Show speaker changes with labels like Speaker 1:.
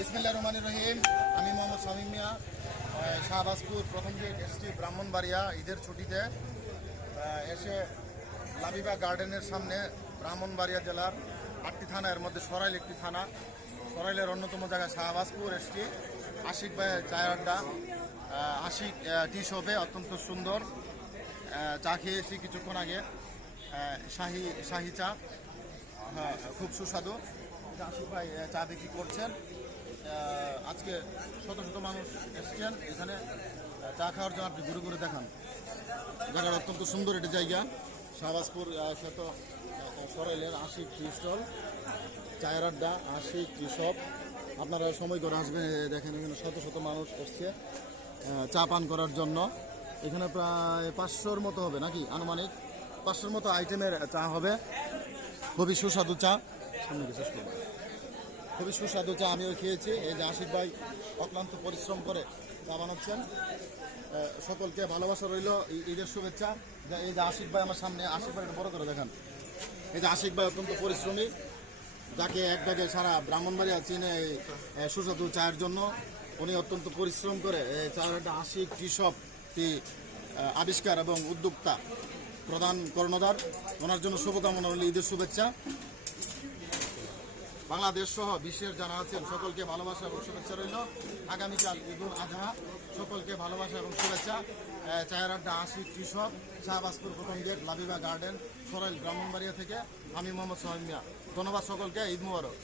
Speaker 1: ইসমিল্লা রহমান রহিম। আমি মোহাম্মদ শামীম মিয়া শাহবাজপুর প্রথম gate ST Brahmanbaria ঈদের ছুটিতে। এসে লাবিবা গার্ডেনের সামনে ব্রাহ্মণবাড়িয়া জেলার আটটি থানা, এর মধ্যে সরাইল একটি থানা। সরাইলের অন্যতম জায়গা শাহবাজপুর এসটি। আশিক ভাই চায় আড্ডা। আশিক টি শপে অত্যন্ত সুন্দর। চা খেয়েছি কিছুক্ষণ আগে। শাহি শাহি চা। হ্যাঁ খুব সুস্বাদু। এটা ভাই চা বিক্রি করছেন। আজকে শত শত মানুষ এসছেন। এখানে চা খাওয়ার জন্য আপনি ঘুরে ঘুরে দেখান। জায়গাটা অত্যন্ত সুন্দর একটি জায়গা। শাহবাজপুর আহ, সরাইলের আশিক টি স্টল। চায়ের আড্ডা আশিক শপ। আপনারা সময় করে আসবেন দেখেন এখানে শত শত মানুষ এসছে চা পান করার জন্য। এখানে প্রায় পাঁচশোর মতো হবে নাকি? আনুমানিক পাঁচশোর মতো আইটেমের চা হবে। খুবই সুস্বাদু চা। সামনে গিয়ে শেষ করব। খুবই সুস্বাদু চা আমিও খেয়েছি। এই যে আশিক ভাই অক্লান্ত পরিশ্রম করে চা বানাচ্ছেন সকলকে ভালোবাসা রইল ঈদের শুভেচ্ছা। এই যে আশিক ভাই আমার সামনে, আশিক ভাই বড় করে দেখান। এই যে আশিক ভাই অত্যন্ত পরিশ্রমী, যাকে এক ব্যাগে সারা ব্রাহ্মণবাড়িয়া চিনে এই সুস্বাদু চায়ের জন্য। উনি অত্যন্ত পরিশ্রম করে চায়ের একটা আশিক কৃষক আবিষ্কার এবং উদ্যোক্তা, প্রধান কর্ণধার। ওনার জন্য শুভকামনা রইল ঈদের শুভেচ্ছা। বাংলাদেশ সহ বিশ্বের যারা আছেন সকলকে ভালোবাসা এবং শুভেচ্ছা রইল। আগামীকাল ঈদুল আজহা সকলকে ভালোবাসা এবং শুভেচ্ছা। আহ, চায়ের আড্ডা আশি কৃষক শাহবাজপুর প্রথম গেট লাবিবা গার্ডেন সরাইল ব্রাহ্মণবাড়িয়া থেকে আমি মোহাম্মদ সোহেল ধন্যবাদ সকলকে ঈদ মুবারক।